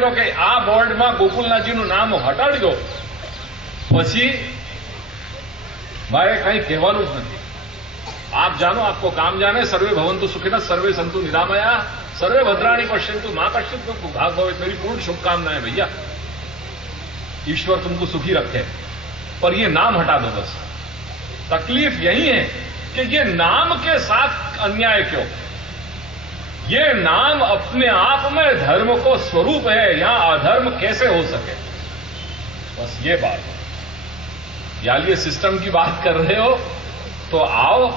દો કે આ બોર્ડમાં ગોકુલનાથજીનું નામ હટાડી દો, પછી મારે કંઈ કહેવાનું જ નથી. आप जानो, आपको काम जाने. सर्वे भवन्तु सुखिनः, सर्वे सन्तु निरामया, सर्वे भद्राणि पश्यन्तु मां कश्चित् दुःखं भाग् भवेत्. मेरी पूर्ण शुभकामनाएं भैया. ईश्वर तुमको सुखी रखे, पर ये नाम हटा दो बस. तकलीफ यही है कि ये नाम के साथ अन्याय क्यों? ये नाम अपने आप में धर्म को स्वरूप है, यहां अधर्म कैसे हो सके? बस ये बात है. यार ये सिस्टम की बात कर रहे हो तो आओ,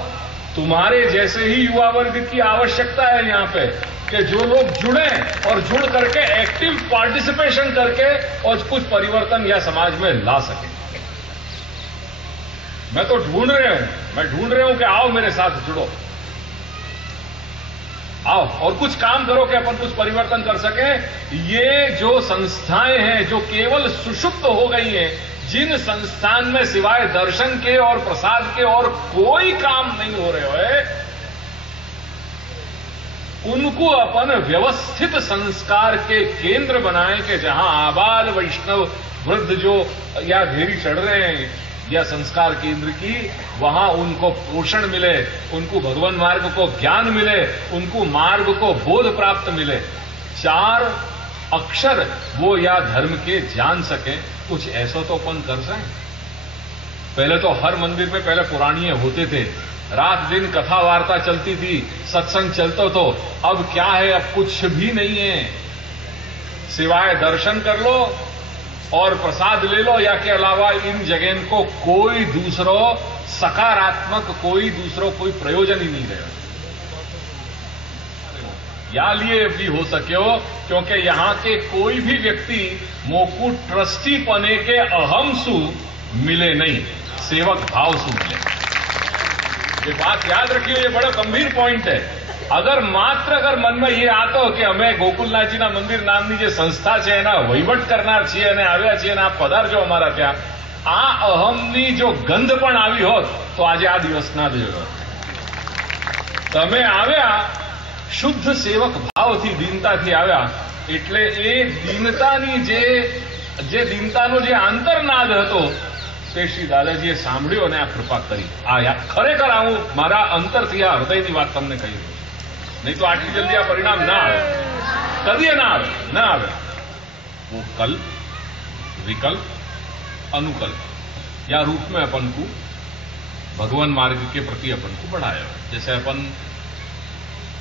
तुम्हारे जैसे ही युवा वर्ग की आवश्यकता है यहां पे, कि जो लोग जुड़े और जुड़ करके एक्टिव पार्टिसिपेशन करके और कुछ परिवर्तन या समाज में ला सके. मैं तो ढूंढ रहा हूं कि आओ मेरे साथ जुड़ो, आओ और कुछ काम करो कि अपन कुछ परिवर्तन कर सके. ये जो संस्थाएं हैं जो केवल सुषुप्त हो गई हैं, जिन संस्थान में सिवाय दर्शन के और प्रसाद के और कोई काम नहीं हो रहे है, उनको अपन व्यवस्थित संस्कार के केंद्र बनाएं कि जहां आबाल वैष्णव वृद्ध जो या घेरी चढ़ रहे हैं या संस्कार केंद्र की, वहां उनको पोषण मिले, उनको भगवान मार्ग को ज्ञान मिले, उनको मार्ग को बोध प्राप्त मिले. 4 अक्षर वो या धर्म के जान सकें, कुछ ऐसा तो अपन कर सकें. पहले तो हर मंदिर में पहले पुराणीय होते थे, रात दिन कथा वार्ता चलती थी, सत्संग चलता तो. अब क्या है? अब कुछ भी नहीं है, सिवाय दर्शन कर लो और प्रसाद ले लो, या के अलावा इन जगह को कोई दूसरो सकारात्मक कोई प्रयोजन ही नहीं रहे. या लिए भी हो सके हो, क्योंकि यहां के कोई भी व्यक्ति मोकू ट्रस्टी पने के अहम सु मिले नहीं, सेवक भाव सु मिले. ये बात याद रखिए, ये बड़ा गंभीर पॉइंट है. अगर मन में ये आतो कि हमें गोकुलनाथजीना मंदिर नामनी जे संस्था है एना वहीवट करनार छीए अने आव्या छीए अने आप पधारजो अमारा त्यां, आ अहमनी जो गंध पण आवी होत तो आज आ दिवस ना जोयो. तमे आव्या शुद्ध सेवक भावथी दीनताथी आव्या, એટલે એ દીનતાની જે દીનતાનો જે આંતરનાદ હતો તે શ્રી દાદાજીએ સાંભળ્યો અને આ કૃપા કરી. ખરેખર હું મારા અંતરથી આ હૃદયની વાત તમને કહી રહ્યો છું. नहीं तो आटली जल्दी आ परिणाम ना आवे, कभी ना आवे. वो कल्प, विकल्प, अनुकल्प या रूप में अपन को भगवान मार्ग के प्रति अपन को बढ़ाया. जैसे अपन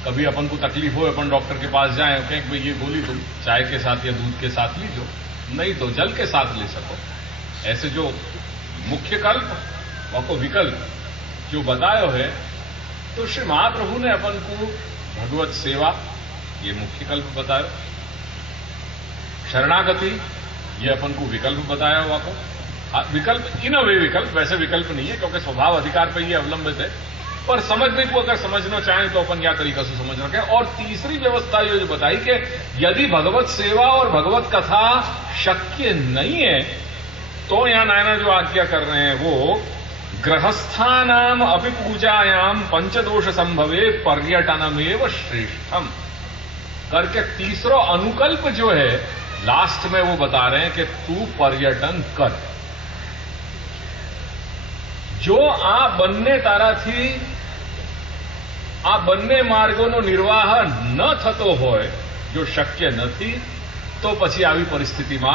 कभी अपन को तकलीफ हो, अपन डॉक्टर के पास जाए, कहें भाई ये गोली तुम चाय के साथ या दूध के साथ लीजो, नहीं तो जल के साथ ले सको. ऐसे जो मुख्य कल्प वह विकल्प जो बतायो है, तो श्री महाप्रभु ने अपन को भगवत सेवा ये मुख्य कल्प बताया, शरणागति ये अपन को विकल्प बताया हुआ को. विकल्प इन वे विकल्प, वैसे विकल्प नहीं है क्योंकि स्वभाव अधिकार पर ये अवलंबित है, पर समझने को अगर समझना चाहें तो अपन क्या तरीका से समझ रखे. और तीसरी व्यवस्था ये जो बताई कि यदि भगवत सेवा और भगवत कथा शक्य नहीं है तो यहां नायना जो आज्ञा कर रहे हैं वो गृहस्थानाम अपि पूजायाम पंचदोष संभवे पर्यटनमेव श्रेष्ठम करके तीसरा अनुकल्प जो है लास्ट में वो बता रहे हैं कि तू पर्यटन कर. जो आ बन्ने ताराथी आ बन्ने मार्गोनो निर्वाह न थतो होय, जो शक्य નથી, तो પછી આવી પરિસ્થિતિમાં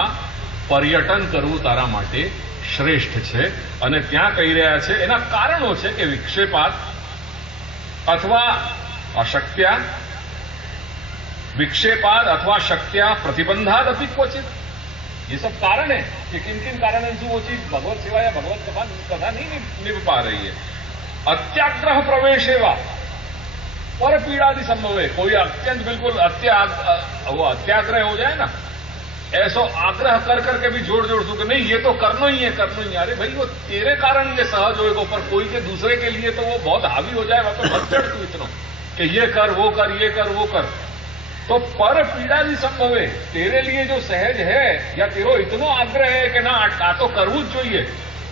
पर्यटन કરવું તારા માટે શ્રેષ્ઠ છે. અને ત્યાં કહી રહ્યા છે એના કારણો છે કે વિક્ષેપાત अथवा अशक्त्या, विक्षेपाद अथवा शक्त्या प्रतिबंधाद अपि क्वचित. ये सब कारण है कि किन किन कारणों से वो चीज भगवत सेवा या भगवत कथा नहीं निभ पा रही है. अत्याग्रह प्रवेशेवा पर पीड़ादि संभव है. कोई अत्यंत बिल्कुल वो अत्याग्रह हो जाए ना, ऐसो आग्रह कर करके भी जोड़ जोड़ कि नहीं ये तो करना ही है. अरे भाई वो तेरे कारण ये सहज होएगा, पर कोई के दूसरे के लिए तो वो बहुत हावी हो जाएगा. तो मत चढ़ तू इतना कि ये कर वो कर ये कर वो कर. तो पर पीड़ा भी संभव है. तेरे लिए जो सहज है या तेरो इतनो आग्रह है कि ना आ तो करવું જ જોઈએ,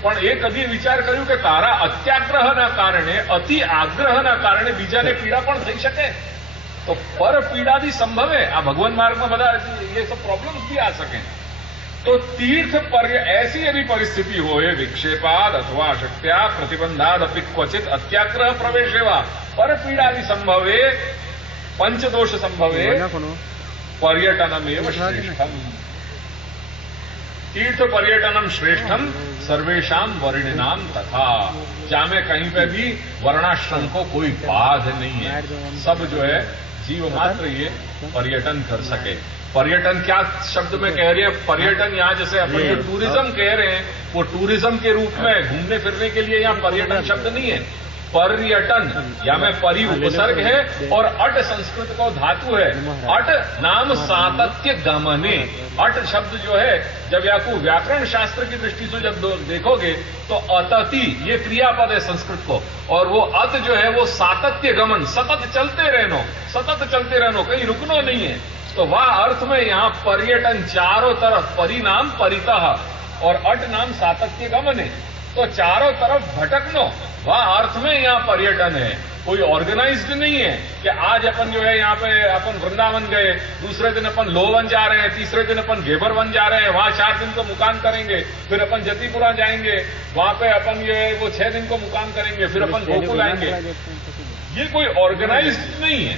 પણ એ કદી વિચાર કર્યું કે તારા અત્યાગ્રહના કારણે, અતિ આગ્રહના કારણે બીજાને પીડા પણ થઈ શકે. तो पर पीड़ादि संभव है। आप भगवान मार्ग में बता ये सब प्रॉब्लम्स भी आ सकें। तो तीर्थ पर ऐसी यदि परिस्थिति होए विक्षेपाद अथवा शक्त्या प्रतिबंधाद अपि क्वचित अत्याग्रह प्रवेशेवा पर पीड़ादि संभवे पंचदोष संभवे पर्यटनमेव श्रेष्ठम। तीर्थ पर्यटनम श्रेष्ठम सर्वेशाम वर्णिनाम तथा। जामे कहीं पे भी वर्णाश्रम को कोई बाध नहीं है, सब जो है जीव मात्र ये पर्यटन कर सके। पर्यटन क्या शब्द में कह रहे हैं? पर्यटन यहाँ जैसे अपन जो टूरिज्म कह रहे हैं वो टूरिज्म के रूप में घूमने फिरने के लिए यहाँ पर्यटन शब्द नहीं है। पर्यटन या में परि उपसर्ग है और अट संस्कृत को धातु है। अट नाम सातत्य गमने। अट शब्द जो है जब आपको व्याकरण शास्त्र की दृष्टि से जब देखोगे तो अतति ये क्रियापद है संस्कृत को, और वो अत जो है वो सातत्य गमन, सतत चलते रहनो, सतत चलते रहनो, कहीं रुकनो नहीं है। तो वह अर्थ में यहां पर्यटन चारों तरफ, परिणाम परितः और अट नाम सातत्य गमन है, तो चारों तरफ भटकनो, वह अर्थ में यहां पर्यटन है। कोई ऑर्गेनाइज्ड नहीं है कि आज अपन जो है यहाँ पे अपन वृंदावन गए, दूसरे दिन अपन लोवन जा रहे हैं, तीसरे दिन अपन घेबरवन जा रहे हैं, वहां 4 दिन को मुकाम करेंगे, फिर अपन जतीपुरा जाएंगे, वहां पे अपन जो है वो 6 दिन को मुकाम करेंगे, फिर अपन गोकुल आएंगे। ये कोई ऑर्गेनाइज्ड नहीं है।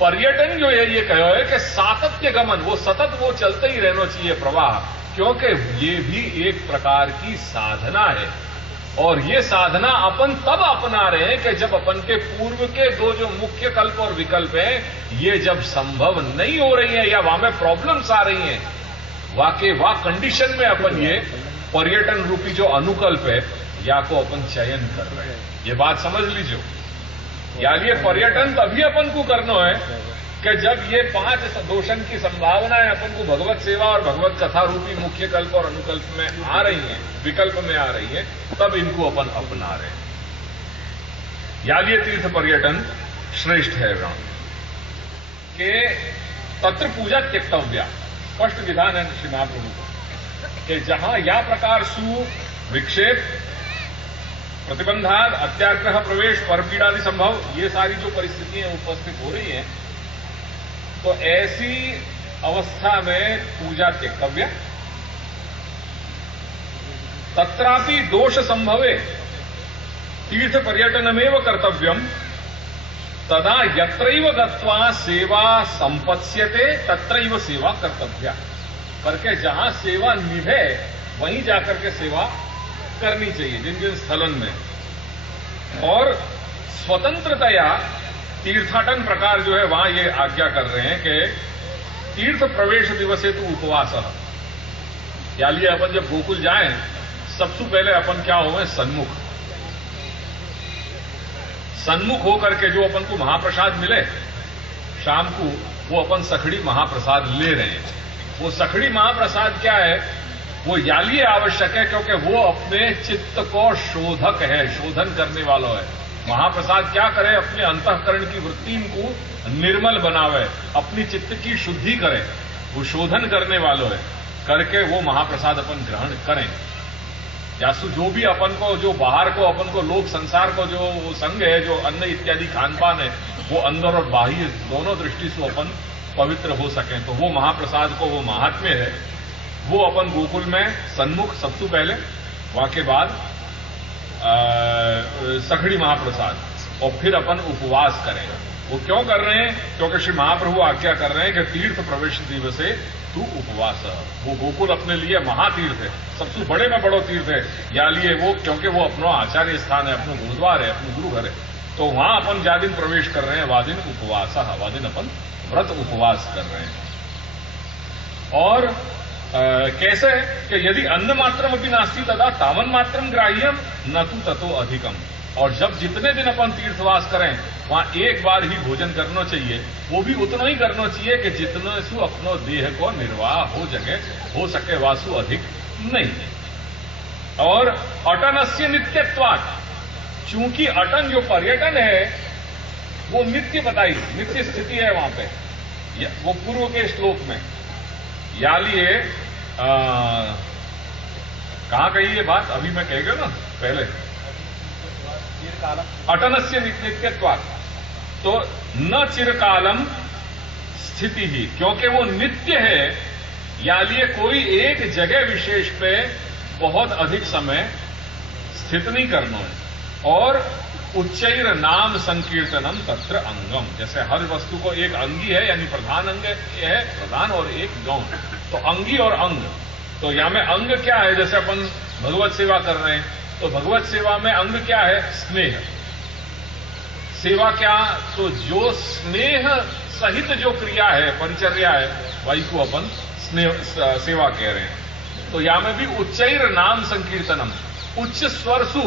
पर्यटन जो है ये कहो है कि सातत्य गमन, वो सतत वो चलते ही रहना चाहिए प्रवाह, क्योंकि ये भी एक प्रकार की साधना है। और ये साधना अपन तब अपना रहे हैं कि जब अपन के पूर्व के 2 जो मुख्य कल्प और विकल्प हैं ये जब संभव नहीं हो रही है या वहां में प्रॉब्लम्स आ रही हैं, वाह कंडीशन में अपन ये पर्यटन रूपी जो अनुकल्प है या को अपन चयन कर रहे हैं। ये बात समझ लीजिए। यानी ये पर्यटन तभी अपन को करना है कि जब ये 5 दोषण की संभावनाएं अपन को भगवत सेवा और भगवत कथा रूपी मुख्य कल्प और अनुकल्प में आ रही हैं, विकल्प में आ रही हैं, तब इनको अपन अपना रहे हैं। यानी तीर्थ पर्यटन श्रेष्ठ है के तत्र पूजा त्यक्तव्या। स्पष्ट विधान है श्री महाप्रभु को कि जहां या प्रकार सु विक्षेप प्रतिबंधाद अत्याग्रह प्रवेश परपीड़ादि संभव ये सारी जो परिस्थितियां उपस्थित हो रही हैं, तो ऐसी अवस्था में पूजा त्यक्तव्य। तत्रापि दोष संभवे तीर्थ पर्यटनमेव कर्तव्यम तदा यत्रैव गत्वा सेवा संपत्स्यते तत्रैव सेवा कर्तव्या। करके जहां सेवा निभे वहीं जाकर के सेवा करनी चाहिए, जिन जिन स्थलन में। और स्वतंत्रतया तीर्थाटन प्रकार जो है वहां ये आज्ञा कर रहे हैं कि तीर्थ प्रवेश दिवसे तो उपवास। यानी अपन जब गोकुल जाएं सबसे पहले अपन क्या होवे सन्मुख। सन्मुख होकर के जो अपन को महाप्रसाद मिले शाम को, वो अपन सखड़ी महाप्रसाद ले रहे हैं। वो सखड़ी महाप्रसाद क्या है? वो याली आवश्यक है क्योंकि वो अपने चित्त को शोधक है, शोधन करने वाला है। महाप्रसाद क्या करे? अपने अंतःकरण की वृत्ति को निर्मल बनावे, अपनी चित्त की शुद्धि करे, वो शोधन करने वालों है। करके वो महाप्रसाद अपन ग्रहण करें। यासु जो भी अपन को, जो बाहर को अपन को लोक संसार को जो संग है, जो अन्न इत्यादि खान पान है, वो अंदर और बाह्य दोनों दृष्टि से अपन पवित्र हो सकें, तो वो महाप्रसाद को वो महात्म्य है। वो अपन गोकुल में सन्मुख सबसे पहले, वहां के बाद सखड़ी महाप्रसाद, और फिर अपन उपवास करें। वो क्यों कर रहे हैं? क्योंकि श्री महाप्रभु आज्ञा कर रहे हैं कि तीर्थ प्रवेश दिवसे तू उपवास। वो गोकुल अपने लिए महातीर्थ है, सबसे बड़े में बड़ो तीर्थ है। या लिए वो, क्योंकि वो अपना आचार्य स्थान है, अपना गुरुद्वार है, अपना गुरु घर है, तो वहां अपन जा दिन प्रवेश कर रहे हैं वा दिन उपवास, वा दिन अपन व्रत उपवास कर रहे हैं। और कैसे कि यदि अन्न मात्रम अपनी नास्ती तदा तावन मात्रम ग्राह्यम न तू ततो अधिकम। और जब जितने दिन अपन तीर्थवास करें वहां एक बार ही भोजन करना चाहिए, वो भी उतना ही करना चाहिए कि जितना सु अपनो देह को निर्वाह हो सके, वासु अधिक नहीं। और अटनस्य नित्यत्वात्, चूंकि अटन जो पर्यटन है वो नित्य बताई, नित्य स्थिति है वहां पे, वो पूर्व के श्लोक में। या लिए कहां कही ये बात? अभी मैं कह गया ना पहले, अटनस्य नित्यत्वात्। तो न चिरकालम स्थिति ही, क्योंकि वो नित्य है, या लिए कोई एक जगह विशेष पे बहुत अधिक समय स्थित नहीं करना है। और उच्चैर नाम संकीर्तनम तत्र अंगम, जैसे हर वस्तु को एक अंगी है, यानी प्रधान अंग है प्रधान और एक गौण, तो अंगी और अंग। तो यहां में अंग क्या है, जैसे अपन भगवत सेवा कर रहे हैं, तो भगवत सेवा में अंग क्या है, स्नेह। सेवा क्या, तो जो स्नेह सहित जो क्रिया है, परिचर्या है, वही को अपन स्नेह सेवा कह रहे हैं। तो यहां में भी उच्चैर नाम संकीर्तनम, उच्च स्वर सु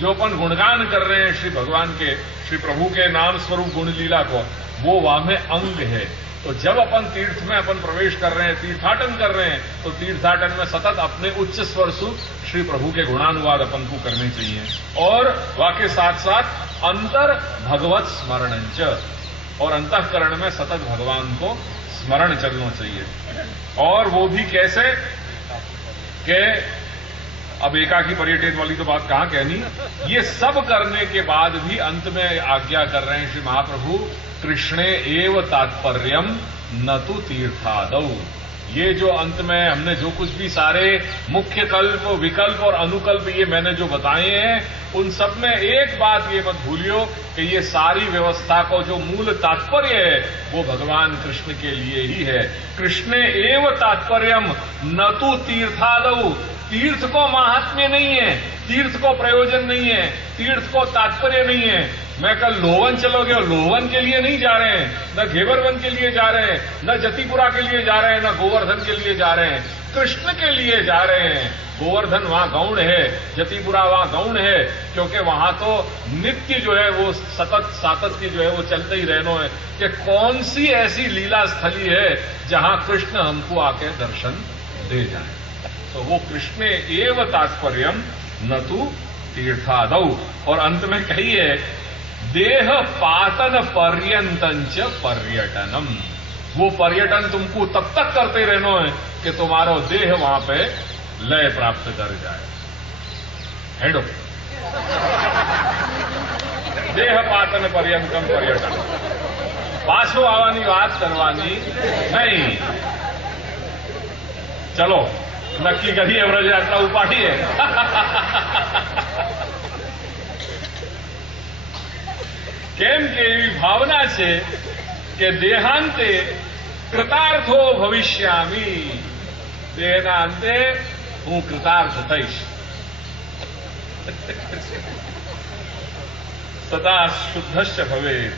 जो अपन गुणगान कर रहे हैं श्री भगवान के, श्री प्रभु के नाम स्वरूप गुण लीला को, वो वहां में अंग है। तो जब अपन तीर्थ में अपन प्रवेश कर रहे हैं, तीर्थाटन कर रहे हैं, तो तीर्थाटन में सतत अपने उच्च स्वर सु श्री प्रभु के गुणानुवाद अपन को करने चाहिए। और वाके साथ साथ अंतर भगवत स्मरणंच, और अंतःकरण में सतत भगवान को स्मरण चलना चाहिए। और वो भी कैसे कि अब एकाकी पर्यटित वाली तो बात कहां कहनी, ये सब करने के बाद भी अंत में आज्ञा कर रहे हैं श्री महाप्रभु, कृष्णे एव तात्पर्यम न तु तीर्थादौ। ये जो अंत में हमने जो कुछ भी सारे मुख्य कल्प, विकल्प और अनुकल्प ये मैंने जो बताए हैं, उन सब में एक बात ये मत भूलियो कि ये सारी व्यवस्था को जो मूल तात्पर्य है वो भगवान कृष्ण के लिए ही है। कृष्णे एव तात्पर्यम न तु तीर्थादौ, तीर्थ को महात्म्य नहीं है, तीर्थ को प्रयोजन नहीं है, तीर्थ को तात्पर्य नहीं है। मैं कल लोवन चलोगे और लोवन के लिए नहीं जा रहे हैं, न घेवरवन के लिए जा रहे हैं, न जतिपुरा के लिए जा रहे हैं, न गोवर्धन के लिए जा रहे हैं, कृष्ण के लिए जा रहे हैं। गोवर्धन वहां गौण है, जतिपुरा वहां गौण है, क्योंकि वहां तो नित्य जो है वो सतत सातत्य जो है वो चलते ही रहना है कि कौन सी ऐसी लीला स्थली है जहां कृष्ण हमको आके दर्शन दे जाए। तो वो कृष्ण एव तात्पर्यम न तु तीर्थादौ। और अंत में कहिए देह पातन पर्यंतंच पर्यटनम, वो पर्यटन तुमको तब तक करते रहना है कि तुम्हारा देह वहां पे लय प्राप्त कर जाए। हेडो देह पातन पर्यंतम पर्यटन, पाछो आवानी बात करवानी नहीं। चलो नक्की करिए, व्रज यात्रा उपाड़िए। केम के एवी भावना છે કે દેહાંતે કૃતાર્થો ભવિષ્યામિ, દેહના અંતે હું કૃતાર્થ થઈશ। સદા શુદ્ધશ્ચ ભવેત,